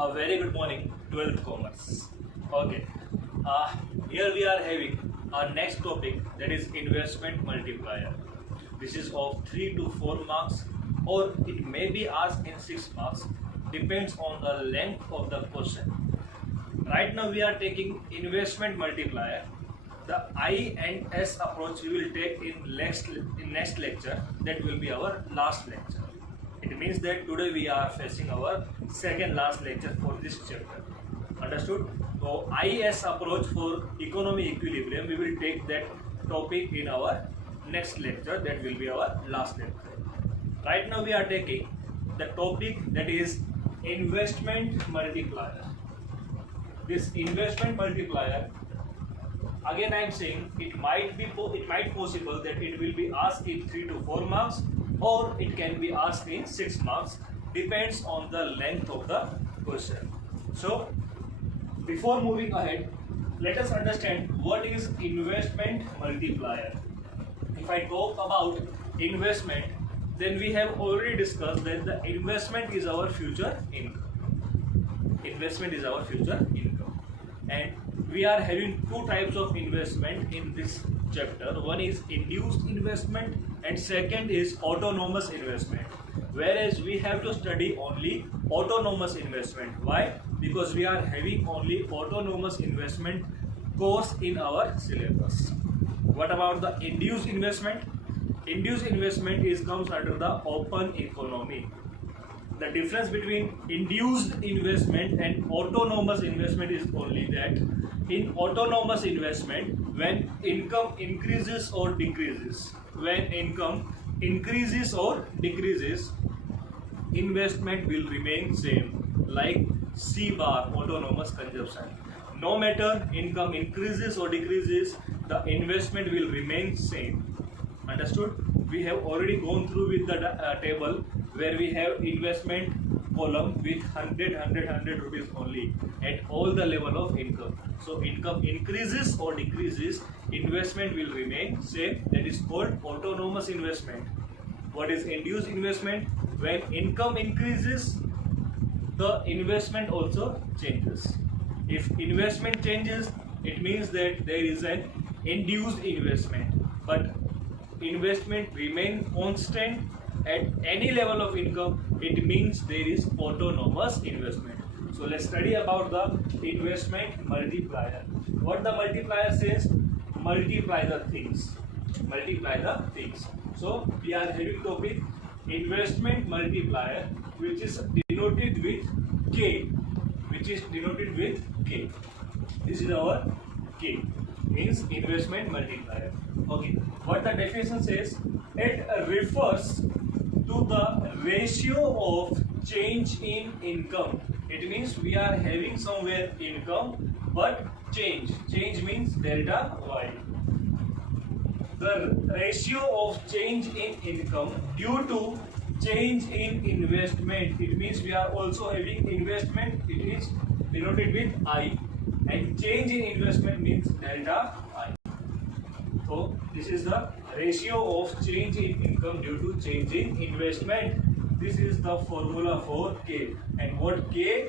A very good morning, 12th Commerce. Okay, here we are having our next topic, that is investment multiplier. This is of 3 to 4 marks, or it may be asked in 6 marks, depends on the length of the question. Right now we are taking investment multiplier. The I and S approach we will take in next lecture. That will be our last lecture. It means that today we are facing our second last lecture for this chapter. Understood? So IS approach for economy equilibrium, we will take that topic in our next lecture. That will be our last lecture. Right now we are taking the topic that is investment multiplier. This investment multiplier, again I am saying it might possible that it will be asked in 3 to 4 marks, or it can be asked in 6 marks, depends on the length of the question. So before moving ahead, let us understand what is investment multiplier. If I talk about investment, then we have already discussed that the investment is our future income. Investment is our future income, and we are having two types of investment in this chapter. One is induced investment and second is autonomous investment. Whereas we have to study only autonomous investment. Why? Because we are having only autonomous investment course in our syllabus. What about the induced investment? Induced investment comes under the open economy. The difference between induced investment and autonomous investment is only that in autonomous investment, when income increases or decreases, investment will remain same, like C bar, autonomous consumption. No matter income increases or decreases, the investment will remain same. Understood? We have already gone through with the table where we have investment column with 100 rupees only at all the level of income. So income increases or decreases, investment will remain same. That is called autonomous investment. What is induced investment? When income increases, the investment also changes. If investment changes, it means that there is an induced investment, but investment remain constant at any level of income, it means there is autonomous investment. So let's study about the investment multiplier. What the multiplier says? Multiply the things. So we are having topic investment multiplier, which is denoted with K. This is our K, means investment multiplier. Okay. What the definition says? It refers to the ratio of change in income. It means we are having somewhere income, but change means delta Y. The ratio of change in income due to change in investment. It means we are also having investment. It is denoted with I, and change in investment means delta I. So this is the ratio of change in income due to change in investment. This is the formula for K, and what K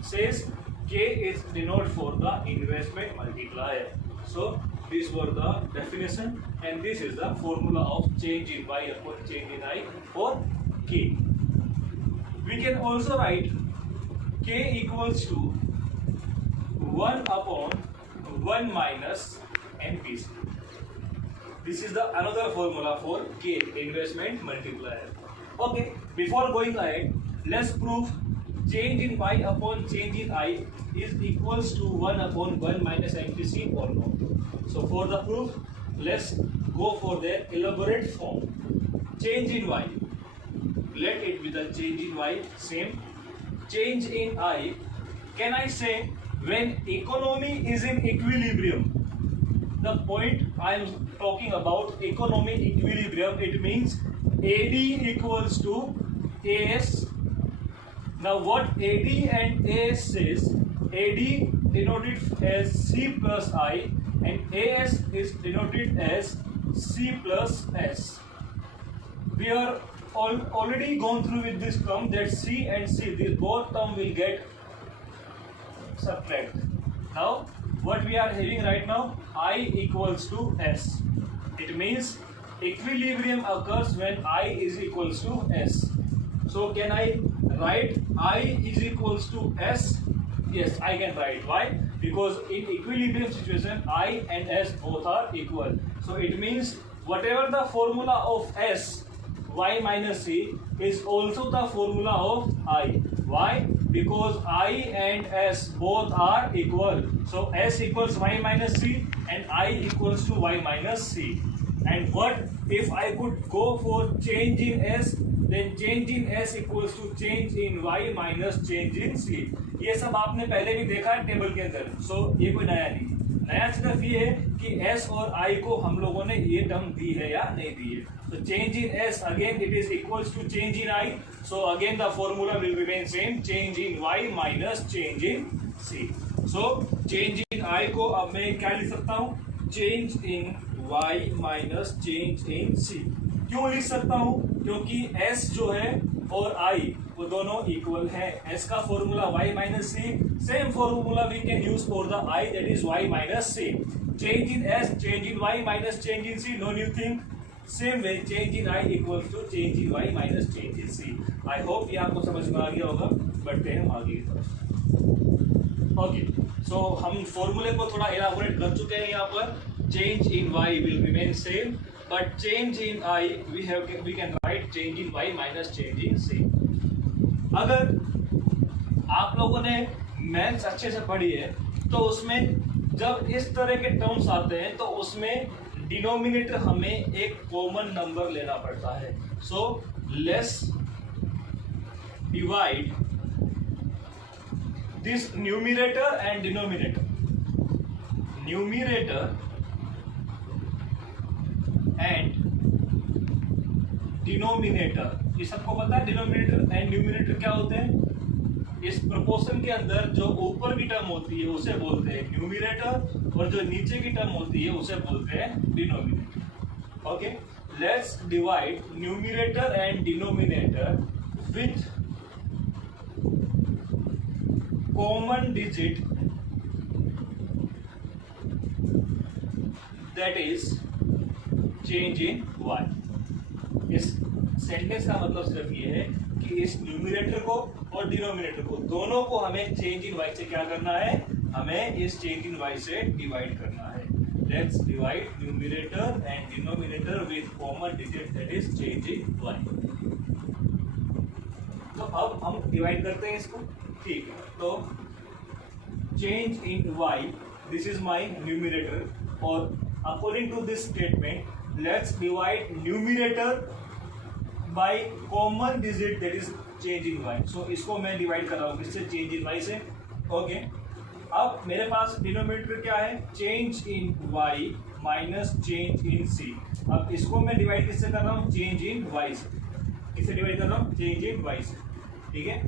says? K is denoted for the investment multiplier. So these were the definition, and this is the formula of change in Y upon change in I for K. We can also write K equals to 1 upon 1 minus MPC. This is the another formula for K, investment multiplier. Okay, before going ahead, let's prove change in Y upon change in I is equals to 1 upon 1 minus MPC or not. So for the proof, let's go for their elaborate form. Change in Y, let it be the change in Y same. Change in I, can I say when economy is in equilibrium? The point I am talking about economy equilibrium, it means AD equals to AS. Now what AD and AS says? AD denoted as C plus I and AS is denoted as C plus S. We are already gone through with this term that C and C, these both term will get subtract. Now what we are having right now, I equals to S. It means equilibrium occurs when I is equals to S. So can I write I is equals to S? Yes, I can write. Why? Because in equilibrium situation, I and S both are equal. So it means whatever the formula of S, y minus c, is also the formula of I. Why? Because I and S both are equal. So S equals y minus c and I equals to y minus c. And what if I could go for change in S? Then change in S equals to change in y minus change in c. ये सब आपने पहले भी देखा है table के अंदर. सो ये कोई नया नहीं. नया सिर्फ ये है कि S और I को हम लोगों ने ये टर्म दी है या नहीं दी है. So change in S again it is equals to change in I. So again the formula will remain same. Change in Y minus change in C. So change in I को अब मैं क्या लिख सकता हूँ? Change in Y minus change in C. क्यों लिख सकता हूँ? क्योंकि S जो है और I वो दोनों इक्वल है. S का formula y minus c, same formula we can use for the I, that is y minus c. Change in S, change in y minus change in c, no new thing. Same way change in I equals to change in y minus change in c. I hope ये आपको समझ में आ गया होगा. बढ़ते हैं आगे की तरफ. ओके, सो हम फॉर्मूले को थोड़ा एलाबोरेट कर चुके हैं यहाँ पर. Change in y will remain same, but change in I we can write change in y minus change in c. अगर आप लोगों ने मैथ्स अच्छे से पढ़ी है तो उसमें जब इस तरह के टर्म्स आते हैं तो उसमें डिनोमिनेटर हमें एक कॉमन नंबर लेना पड़ता है. So let's divide this numerator and denominator. Numerator and denominator, ये सबको पता है डिनोमिनेटर एंड न्यूमरेटर क्या होते हैं. इस प्रोपोर्शन के अंदर जो ऊपर की टर्म होती है उसे बोलते हैं न्यूमरेटर और जो नीचे की टर्म होती है उसे बोलते हैं denominator. Okay, let's divide numerator and denominator with common digit, that is change in y. इस सेंटेंस का मतलब सिर्फ ये है कि इस न्यूमरेटर को और डिनोमिनेटर को दोनों को हमें चेंज इन y से क्या करना है? हमें इस चेंज इन y से डिवाइड करना है. Let's divide numerator and denominator with common digit, that is change in y. तो अब हम डिवाइड करते हैं इसको. ठीक है, तो change in y, this is my numerator, और according to this statement let's divide numerator by common digit, that is change in y. So इसको मैं डिवाइड कर रहा हूँ किससे? change in y से. ओके, अब मेरे पास डिनोमिनेटर क्या है? change in y minus change in c. अब इसको मैं डिवाइड किससे कर रहा हूँ? change in y से. किससे डिवाइड कर रहा हूँ? change in y से. ठीक है.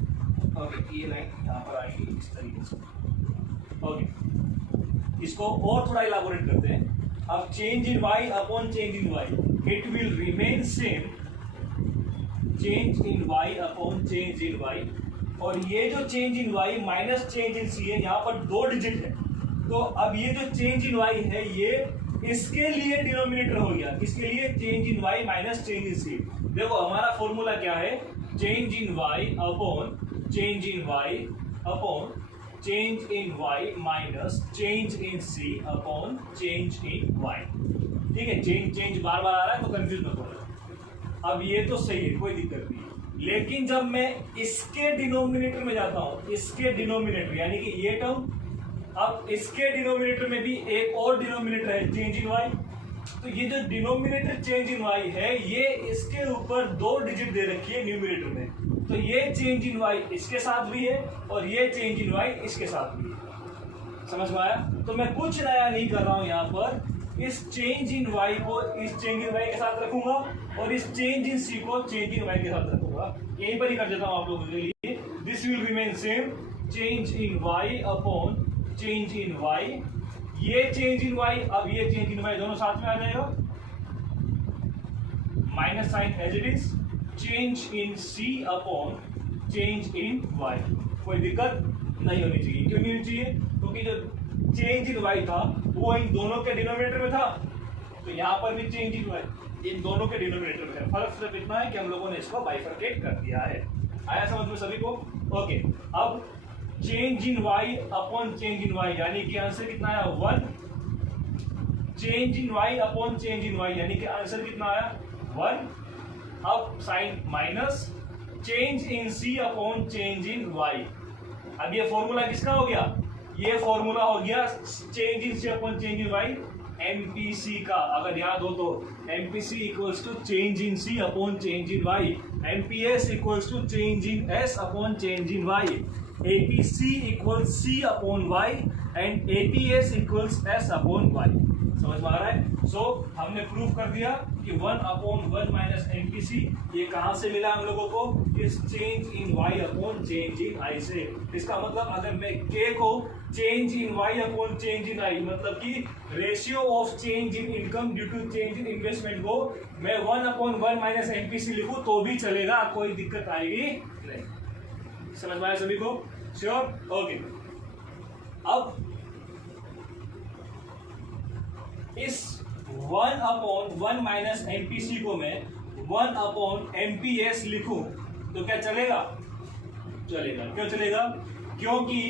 ओके, ये लाइन यहाँ पर आएगी इस तरीके से. ओके, इसको और थोड़ा इलाबोरेट करते हैं. अब change in y upon change in y, it will remain same. change in y upon change in y, और ये जो change in y minus change in c है, यहाँ पर 2 डिजिट है. तो अब ये जो change in y है ये इसके लिए डिनोमिनेटर हो गया. किसके लिए? change in y minus change in c. देखो हमारा फॉर्मूला क्या है? change in y upon change in y upon change in y minus change in c upon change in y. ठीक है, चेंज बार बार आ रहा है तो कंफ्यूज मत हो. अब ये तो सही है, कोई दिक्कत नहीं. लेकिन जब मैं इसके डिनोमिनेटर में जाता हूं, इसके डिनोमिनेटर यानी कि ये टर्म, अब इसके डिनोमिनेटर में भी एक और डिनोमिनेटर है चेंज इन y. तो ये जो डिनोमिनेटर चेंज इन y है ये इसके ऊपर 2 डिजिट दे रखी है न्यूमरेटर में. तो ये चेंज इन y इसके साथ भी है और ये चेंज इन y इसके साथ भी है. समझ में आया? तो मैं कुछ नया नहीं कर रहा हूं यहाँ पर. इस चेंज इन y को इस चेंज इन y के साथ रखूंगा और इस चेंज इन c को चेंज इन y के साथ रखूंगा. यहीं पर ही कर देता हूं आप लोगों के लिए. This will remain same. Change in y upon change in y. ये चेंज इन y, अब ये चेंज इन y दोनों साथ में आ जाएगा. Minus sign as it is. Change in c upon change in y. कोई दिक्कत नहीं होनी चाहिए। क्यों नहीं होनी चाहिए? क्योंकि जो चेंज इन वाई था वो इन दोनों के डिनोमिनेटर में था, तो यहाँ पर भी चेंज इन वाई इन दोनों के डिनोमिनेटर में है। फर्क सिर्फ इतना है कि हम लोगों ने इसको बाइफरकेट कर दिया है। आया समझ में सभी को? ओके, अब change in Y upon change in Y यानी कि आंसर कितना आया 1, change in Y upon change in Y यानी कि आंसर कितना आया 1, अब sign minus change in C upon change in Y. अब ये फॉर्मूला किसका हो गया? ये फॉर्मूला हो गया change in C upon change in Y, MPC का। अगर याद हो तो MPC equals to change in C upon change in Y, MPS equals to change in S upon change in Y, APC equals C upon Y and APS equals S upon Y. समझ में आ रहा है? सो हमने prove कर दिया कि 1/1 minus MPC ये कहां से मिला हम लोगों को? इस change in Y upon change in I से। इसका मतलब अगर मैं के को change in Y upon change in I मतलब कि ratio of change in income due to change in investment को मैं 1/1 माइनस एमपीसी लिखूं तो भी चलेगा, कोई दिक्कत आएगी नहीं। समझ में आया सभी को? श्योर? ओके, अब इस 1/1 माइनस एमपीसी को मैं 1/एमपीएस लिखूं तो क्या चलेगा? चलेगा। क्यों चलेगा? क्योंकि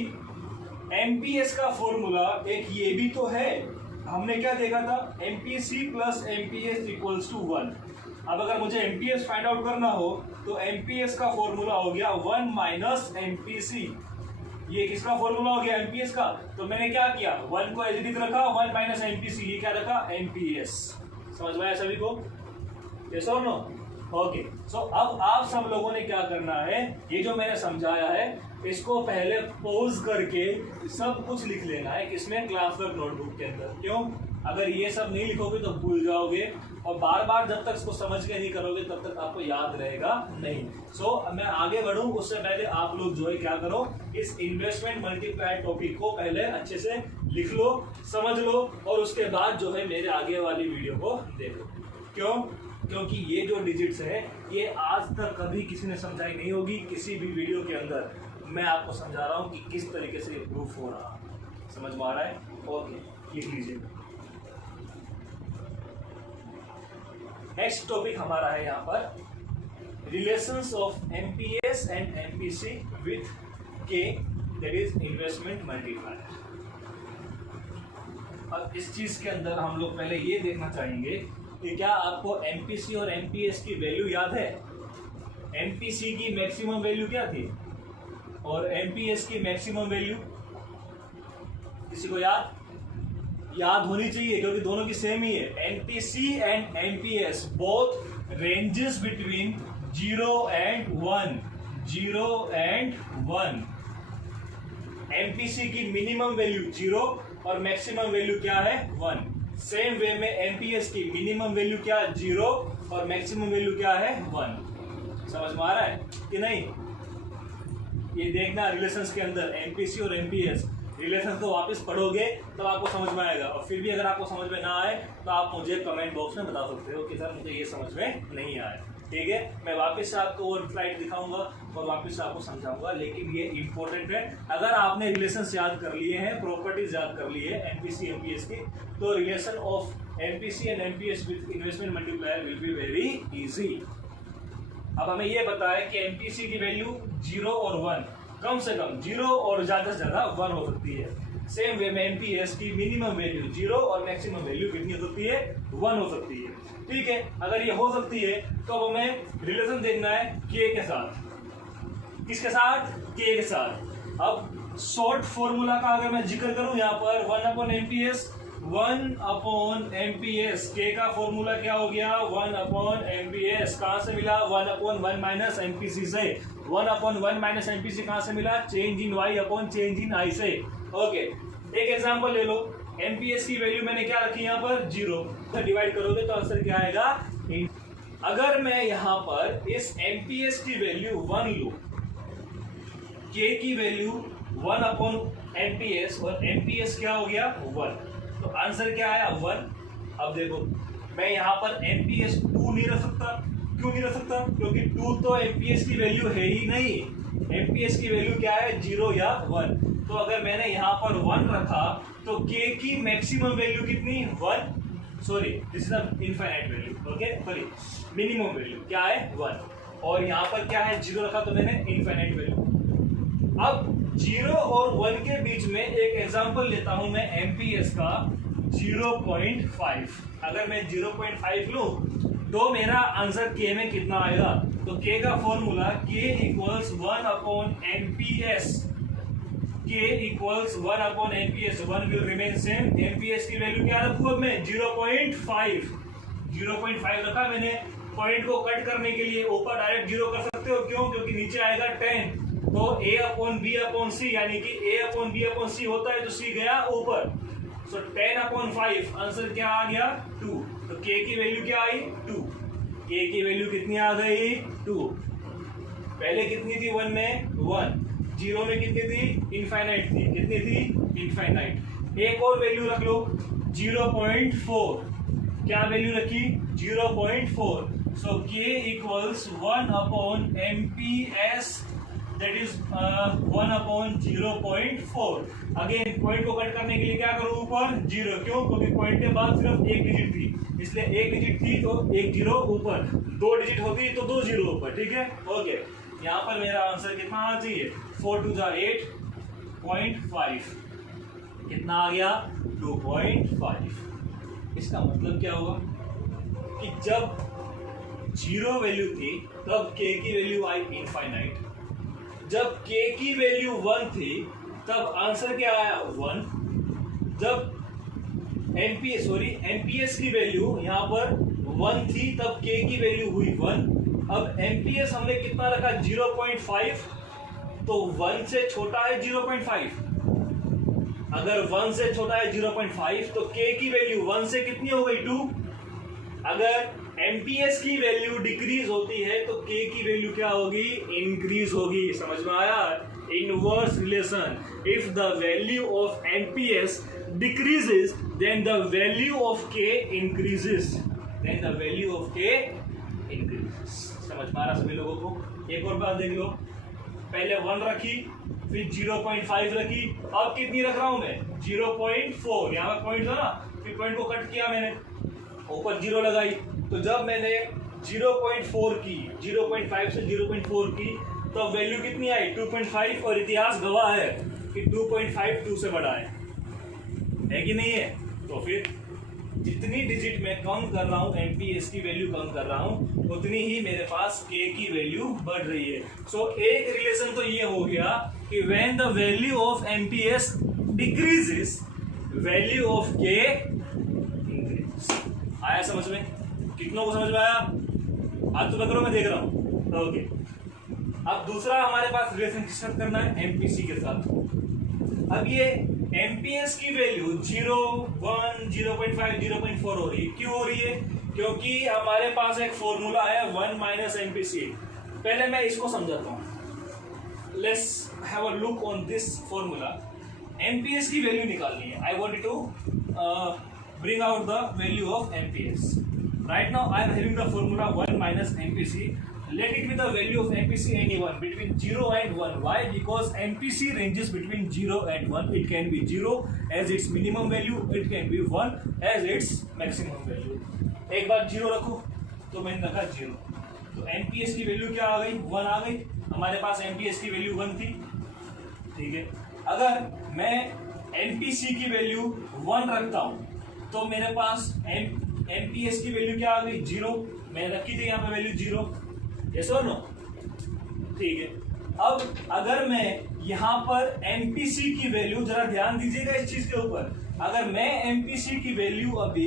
एमपीएस का फॉर्मूला एक ये भी तो है, हमने क्या देखा था? MPC plus MPS equals to 1। अब अगर मुझे एमपीएस फाइंड आउट करना हो तो एमपीएस का फॉर्मूला हो गया 1 माइनस एमपीसी। ये किसका फॉर्मूला हो गया? एमपीएस का। तो मैंने क्या किया? 1 को एज इट इज रखा, 1 माइनस एमपीसी, ये क्या रखा? एमपीएस। समझ में आया सभी को? यस और नो? ओके, सो अब आप सब लोगों ने क्या करना है, ये जो मैंने समझाया है इसको पहले पॉज करके सब कुछ लिख लेना है किसमें? क्लास वर्क नोटबुक के अंदर। क्यों? अगर ये सब नहीं लिखोगे तो भूल जाओगे और बार बार जब तक इसको समझ के नहीं करोगे तब तक आपको याद रहेगा नहीं। सो मैं आगे बढ़ूं उससे पहले आप लोग जो है क्या करो, इस इन्वेस्टमेंट मल्टीप्लायर टॉपिक को पहले अच्छे से लिख लो, समझ लो और उसके बाद जो है मेरे आगे वाली वीडियो को देखो। क्यों? क्योंकि ये जो डिजिट्स है ये आज तक कभी किसी ने समझाई नहीं होगी किसी भी वीडियो के अंदर। मैं आपको समझा रहा हूँ कि किस तरीके से ये प्रूफ हो रहा है। समझ में आ रहा है? ओके, लिख लीजिए। नेक्स्ट टॉपिक हमारा है यहाँ पर relations of MPS and MPC with के, दैट इज इन्वेस्टमेंट मल्टीप्लायर। अब इस चीज के अंदर हम लोग पहले ये देखना चाहेंगे कि क्या आपको एमपीसी और एमपीएस की वैल्यू याद है? एमपीसी की मैक्सिमम वैल्यू क्या थी और एमपीएस की मैक्सिमम वैल्यू? किसी को याद होनी चाहिए क्योंकि दोनों की सेम ही है। MPC and MPS both ranges between 0 and 1, 0 and 1। MPC की मिनिमम वैल्यू 0 और मैक्सिमम वैल्यू क्या है? 1। सेम वे में एमपीएस की मिनिमम वैल्यू क्या है? 0 और मैक्सिमम वैल्यू क्या है? 1। समझ में आ रहा है कि नहीं? ये देखना रिलेशंस के अंदर एमपीसी और एमपीएस रिलेशन को वापस पढ़ोगे तो आपको समझ में आएगा। और फिर भी अगर आपको समझ में ना आए तो आप मुझे कमेंट बॉक्स में बता सकते हो कि सर मुझे ये समझ में नहीं आया। ठीक है, मैं वापस से आपको वो स्लाइड दिखाऊंगा और वापस से आपको समझाऊंगा, लेकिन ये इंपॉर्टेंट है। अगर आपने रिलेशंस याद कर लिए हैं, प्रॉपर्टीज याद कर ली है एमपीसी एमपीएस की, तो relation of MPC and MPS with investment multiplier will be very easy. अब हमें ये बताया कि एमपीसी की वैल्यू 0 और 1, कम से कम 0 और ज्यादा से ज्यादा 1 हो सकती है। सेम वे में एमपीएस की मिनिमम वैल्यू 0 और मैक्सिमम वैल्यू कितनी हो सकती है? 1 हो सकती है। ठीक है, अगर ये हो सकती है तो अब हमें रिलेशन देखना है के के साथ। किसके साथ? के साथ। अब शॉर्ट फॉर्मूला का अगर मैं जिक्र करूं यहाँ पर 1/एमपीएस, 1/एमपीएस, के का फॉर्मूला क्या हो गया? 1/एमपीएस। कहां से मिला? 1/1 माइनस एमपीसी से। 1/1 माइनस एमपीसी कहां से मिला? Change in Y upon change in I से। ओके, एक एग्जांपल ले लो। एमपीएस की वैल्यू मैंने क्या रखी यहाँ पर? 0। तो डिवाइड करोगे तो आंसर क्या आएगा? अगर मैं यहाँ पर इस एमपीएस की वैल्यू 1 लूं, के की वैल्यू 1/एमपीएस और एमपीएस क्या हो गया? 1, तो आंसर क्या आया? 1। अब देखो मैं यहाँ पर एमपीएस 2 नहीं रख सकता। क्यों नहीं रख सकता? क्योंकि 2 तो एमपीएस की वैल्यू है ही नहीं। एमपीएस की वैल्यू क्या है, 0 या 1। तो अगर मैंने यहाँ पर 1 रखा तो के की मैक्सिमम वैल्यू कितनी, 1, sorry this is the infinite value, okay sorry minimum value क्या है 1, और यहाँ पर क्या है 0 रखा तो मैंने इनफाइनाइट वैल्यू। अब 0 और 1 के बीच में एक एग्जांपल लेता हूं मैं एमपीएस का 0.5। अगर मैं 0.5 लूं तो मेरा आंसर के में कितना आएगा, तो के का formula k equals 1 upon MPS, k equals 1 upon MPS, 1 will remain same. MPS की वैल्यू क्या रखूं अब मैं 0.5 रखा मैंने। पॉइंट को कट करने के लिए ऊपर डायरेक्ट 0 कर सकते हो, क्यों, क्योंकि नीचे आएगा 10, तो a अपॉन b अपॉन सी, यानी कि a अपॉन b अपॉन सी होता है तो c गया ऊपर, सो 10 अपॉन 5 आंसर क्या आ गया 2। तो k की वैल्यू क्या आई 2, k की वैल्यू कितनी आ गई 2। पहले कितनी थी 1 में 1, 0 में कितनी थी इनफाइनाइट थी, कितनी थी इनफाइनाइट। एक और वैल्यू रख लो 0.4, क्या वैल्यू रखी 0.4, सो k equals 1 upon MPS, that is 1 upon 0.4। Again point को कट करने के लिए क्या करूं ऊपर 0, क्यों, क्योंकि पॉइंट के बाद सिर्फ एक डिजिट थी, इसलिए एक डिजिट थी तो एक 0 ऊपर, 2 डिजिट होती तो 2 0 ऊपर, ठीक है ओके। यहाँ पर मेरा आंसर कितना आना चाहिए 4 2 जा 8.5, कितना आ गया 2.5। इसका मतलब क्या हुआ कि जब 0 वैल्यू थी तब k की वैल्यू आई इनफाइनाइट, जब k की वैल्यू 1 थी तब आंसर क्या आया 1, जब एमपीएस की वैल्यू यहाँ पर 1 थी तब k की वैल्यू हुई 1। अब एमपीएस हमने कितना रखा 0.5, तो 1 से छोटा है 0.5, अगर 1 से छोटा है 0.5 तो k की वैल्यू 1 से कितनी हो गई 2। अगर एमपीएस की वैल्यू डिक्रीज होती है तो k की वैल्यू क्या होगी इंक्रीज होगी, समझ में आया, inverse relation. If the value of MPS decreases then the value of k increases, then the value of k increases. समझ में आ रहा सभी लोगों को। एक और बात देख लो, पहले 1 रखी फिर 0.5 रखी, अब कितनी रख रहा हूं मैं 0.4, यहाँ पर पॉइंट था ना, फिर पॉइंट को कट किया मैंने, ऊपर 0 लगाई, तो जब मैंने 0.4 की 0.5 से 0.4 की तो वैल्यू कितनी आई 2.5, और इतिहास गवाह है कि 2.5 2 से बड़ा है कि नहीं है। तो फिर जितनी डिजिट में कम कर रहा हूं एमपीएस की वैल्यू कम कर रहा हूं उतनी ही मेरे पास k की वैल्यू बढ़ रही है। सो एक रिलेशन तो ये हो गया कि when the value of MPS decreases value of k increases. आया समझ में, कितनों को समझ में आया, आज तो करो मैं देख रहा हूं ओके। अब दूसरा हमारे पास रिलेशन किसका करना है एमपीसी के साथ। अब ये एमपीएस की वैल्यू 0 1 0.5 0.4 हो रही है, क्यों हो रही है, क्योंकि हमारे पास एक फॉर्मूला है 1 माइनस एमपीसी। पहले मैं इसको समझाता हूं, let's have a look on this formula. MPS की वैल्यू निकालनी है, I want to bring out the value of MPS. Right now I am having the formula 1 minus MPC. Let it be the value of MPC anyone between 0 and 1. Why? Because MPC ranges between 0 and 1. It can be 0 as its minimum value. It can be 1 as its maximum value. एक बार 0 रखो तो मैंने रखा 0, तो MPS की value क्या आ गई 1 आ गई। हमारे पास MPS की वैल्यू 1 थी, ठीक है। अगर मैं MPC की वैल्यू 1 रखता हूं तो मेरे पास एमपीएस की वैल्यू क्या आ गई 0, मैंने रखी थी यहाँ पे वैल्यू 0, यस और नो, ठीक है। अब अगर मैं यहाँ पर एमपीसी की वैल्यू, जरा ध्यान दीजिएगा इस चीज के ऊपर, अगर मैं एमपीसी की वैल्यू अभी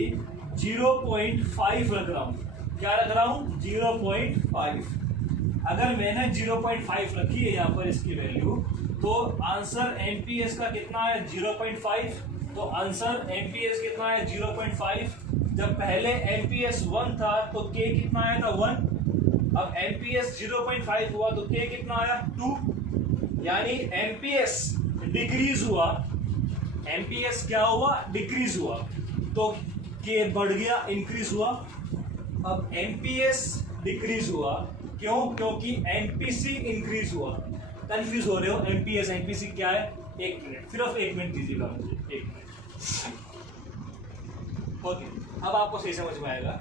0.5 रख रहा हूँ, क्या रख रहा हूँ 0.5, अगर मैंने 0.5 रखी है यहाँ पर इसकी वैल्यू, तो आंसर एमपीएस का कितना है 0.5, तो आंसर एमपीएस कितना है 0.5। जब पहले एमपीएस 1 था तो k कितना आया था 1, अब एमपीएस 0.5 हुआ तो k कितना आया 2, यानी एमपीएस डिक्रीज हुआ, एमपीएस क्या हुआ डिक्रीज हुआ, तो k बढ़ गया इंक्रीज हुआ। अब एमपीएस डिक्रीज हुआ क्यों, क्योंकि एमपीसी इंक्रीज हुआ, कंफ्यूज हो रहे हो, एमपीएस एमपीसी क्या है, एक मिनट, सिर्फ एक मिनट दीजिएगा मुझे, एक मिनट। ओके, अब आपको सही समझ में आएगा।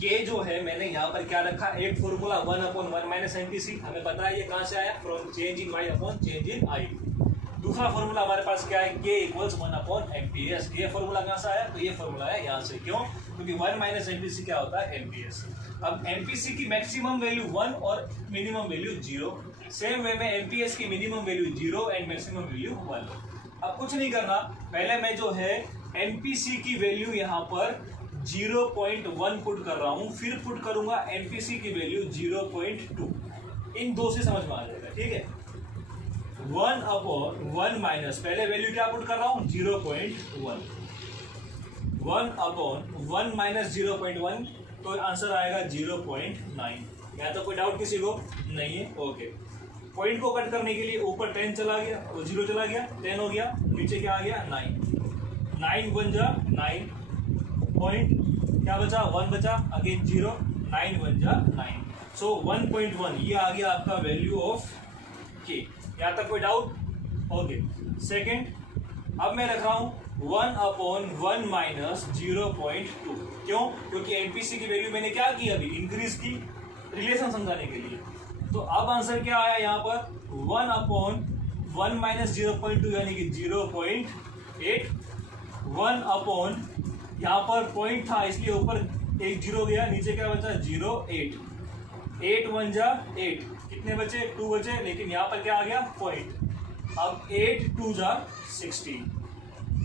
के जो है मैंने यहाँ पर क्या रखा, एक फॉर्मूला 1/1 माइनस एमपीसी, हमें पता है ये कहाँ से आया, from change in Y upon change in I. दूसरा फॉर्मूला हमारे पास क्या है, के इक्वल्स 1/एमपीएस। ये फॉर्मूला कहाँ से आया, तो ये फॉर्मूला है यहाँ से। क्यों, क्योंकि 1 माइनस एमपीसी क्या होता है, एमपीएस। अब एमपीसी की मैक्सिमम वैल्यू 1 और मिनिमम वैल्यू 0, सेम वे में एमपीएस की minimum value 0 and maximum value 1। अब कुछ नहीं करना, पहले मैं जो है एमपीसी की वैल्यू यहाँ पर 0.1 पुट कर रहा हूँ, फिर पुट करूंगा एमपीसी की वैल्यू 0.2। इन दो से समझ में आ जाएगा, ठीक है। 1/1 माइनस, पहले वैल्यू क्या पुट कर रहा हूँ, 0.1। 1/1 माइनस 0.1, तो आंसर आएगा 0.9। यहाँ तो कोई डाउट किसी को नहीं है, ओके। पॉइंट को कट करने के लिए ऊपर 10 चला गया, 0 चला गया, 10 हो गया, नीचे क्या आ गया, 9। 9 बन जा 9, पॉइंट क्या बचा, 1 बचा, अगेन 0, 9 बन जा 9। सो 1.1 ये आ गया आपका वैल्यू ऑफ के। यहाँ तक कोई डाउट, ओके। सेकेंड, अब मैं रख रहा हूँ 1/1 माइनस 0.2। क्यों, क्योंकि एमपीसी की वैल्यू मैंने क्या की, अभी इंक्रीज की, रिलेशन समझाने के लिए। तो अब आंसर क्या आया यहाँ पर, 1/1 माइनस 0.2 यानी कि 0.8। 1/, यहाँ पर पॉइंट था इसलिए ऊपर एक 0 गया, नीचे क्या बचा, 0.8। 8 बन जा 8, कितने बचे, 2 बचे, लेकिन यहाँ पर क्या आ गया, पॉइंट। अब 8 2 जा 16,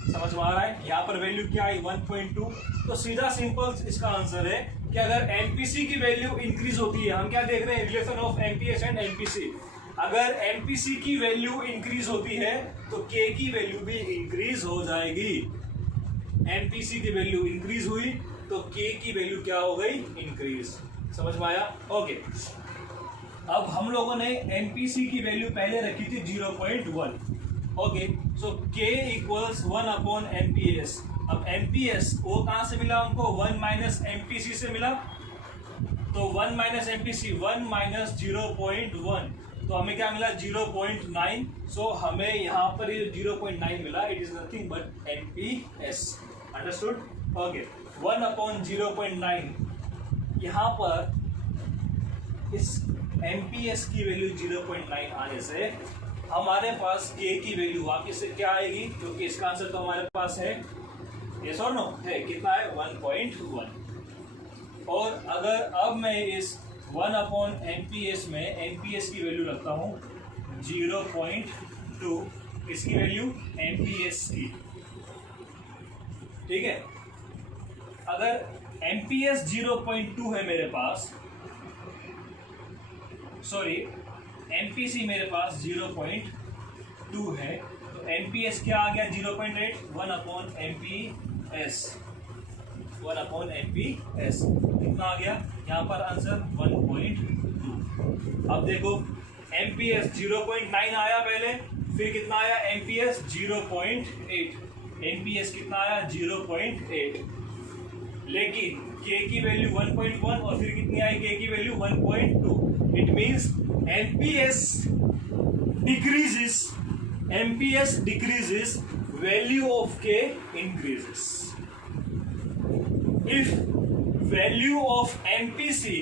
समझ में आ रहा है। यहाँ पर वैल्यू क्या आई, 1.2। तो सीधा सिंपल इसका आंसर है कि अगर एमपीसी की वैल्यू इंक्रीज होती है, हम क्या देख रहे हैं, relation of MPS and MPC. अगर एमपीसी की वैल्यू इंक्रीज होती है तो के की वैल्यू भी इंक्रीज हो जाएगी। एमपीसी की वैल्यू इंक्रीज हुई तो के की वैल्यू क्या हो गई, इंक्रीज। समझ में आया, ओके। अब हम लोगों ने एमपीसी की वैल्यू पहले रखी थी 0.1, ओके। सो के इक्वल्स 1/एमपीएस। अब एमपीएस वो कहां से मिला हमको, 1 माइनस एमपीसी से मिला। तो 1 माइनस एमपीसी, 1 माइनस 0.1, तो हमें क्या मिला, 0.9। सो हमें यहाँ पर ये 0.9 मिला, it is nothing but MPS. Understood, okay. 1/0.9, यहाँ पर इस एमपीएस की वैल्यू 0.9 आने से हमारे पास के की वैल्यू वापिस से क्या आएगी, क्योंकि इसका आंसर तो हमारे पास है, यस और नो है, कितना है, 1.1। और अगर अब मैं इस 1/एमपीएस में एमपीएस की वैल्यू रखता हूँ 0.2, इसकी वैल्यू एमपीएस की, ठीक है। अगर एमपीएस 0.2 है मेरे पास, सॉरी एमपीसी मेरे पास 0.2 है, तो एमपीएस क्या आ गया, 0.8। 1/एमपीएस, 1/एमपीएस कितना आ गया, यहाँ पर आंसर 1.2। अब देखो एमपीएस 0.9 आया पहले, फिर कितना आया, एमपीएस 0.8। एमपीएस कितना आया, 0.8, लेकिन के की वैल्यू 1.1 और फिर कितनी आई, के की value 1.2। It means MPS decreases, value of K increases. If value of MPC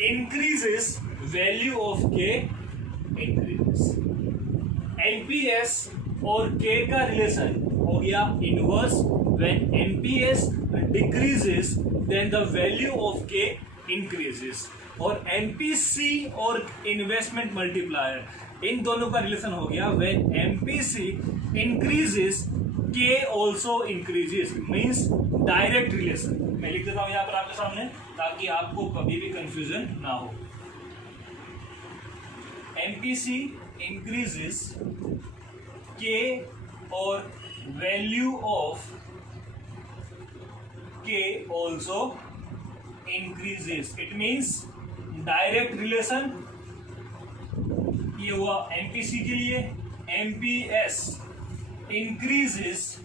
increases, value of K increases. MPS और K का रिलेशन हो गया inverse. When MPS decreases, then the value of K increases. और MPC और investment multiplier, इन दोनों का relation हो गया when MPC increases K also increases, means direct relation. मैं लिख देता हूं यहाँ पर आपके सामने ताकि आपको कभी भी कंफ्यूजन ना हो। MPC increases K और value of K also increases. It means direct relation, ये हुआ एमपीसी के लिए। एमपीएस इंक्रीजेस,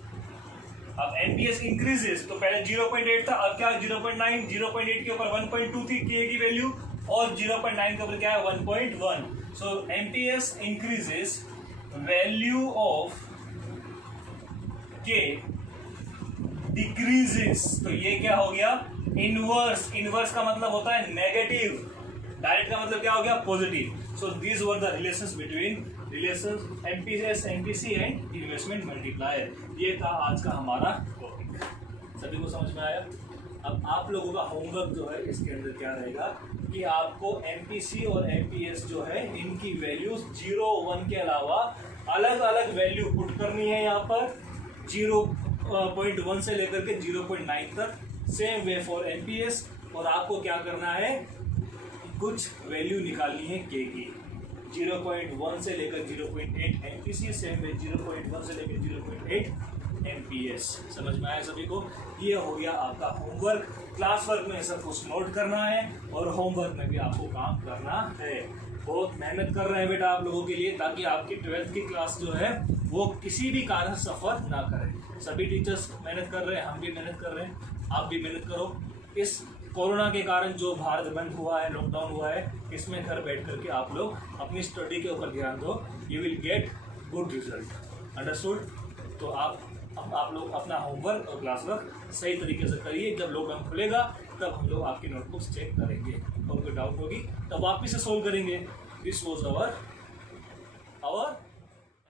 अब एमपीएस इंक्रीजेस तो पहले 0.8 था, अब क्या 0.9, 0.8 के ऊपर 1.2 थी के की वैल्यू और 0.9 के ऊपर क्या है 1.1। So MPS increases value of K decreases. तो ये क्या हो गया? इनवर्स. इनवर्स का मतलब होता है नेगेटिव, डायरेक्ट का मतलब क्या हो गया? Positive. So these were the relations between relations MPS MPC and investment multiplier. ये था आज का हमारा टॉपिक. सभी को समझ में आया? अब आप लोगों का होमवर्क जो है इसके अंदर क्या रहेगा कि आपको MPC और MPS जो है इनकी वैल्यूज 0, 1 के अलावा अलग अलग वैल्यू पुट करनी है. यहाँ पर 0.1 से लेकर के 0.9 तक. Same way for MPS. और आपको क्या करना है? कुछ वैल्यू निकालनी है K की. 0.1 से लेकर 0.8 MPC, सेम वे 0.1 से लेकर 0.8 MPS. समझ में आया सभी को? ये हो गया आपका होमवर्क. क्लास वर्क में सब कुछ नोट करना है और होमवर्क में भी आपको काम करना है. बहुत मेहनत कर रहे हैं बेटा आप लोगों के लिए, ताकि आपकी 12th की क्लास जो है वो किसी भी कारण सफ़र ना करे. सभी टीचर्स मेहनत कर रहे हैं, हम भी मेहनत कर रहे हैं, आप भी मेहनत करो. इस कोरोना के कारण जो भारत बंद हुआ है, लॉकडाउन हुआ है, इसमें घर बैठ करके आप लोग अपनी स्टडी के ऊपर ध्यान दो. You will get good result. Understood? तो आप लोग अपना होमवर्क और क्लास वर्क सही तरीके से करिए. जब लॉकडाउन खुलेगा तब हम लोग आपकी नोटबुक्स चेक करेंगे और कोई डाउट होगी तब वापिस से सोल्व करेंगे. This was our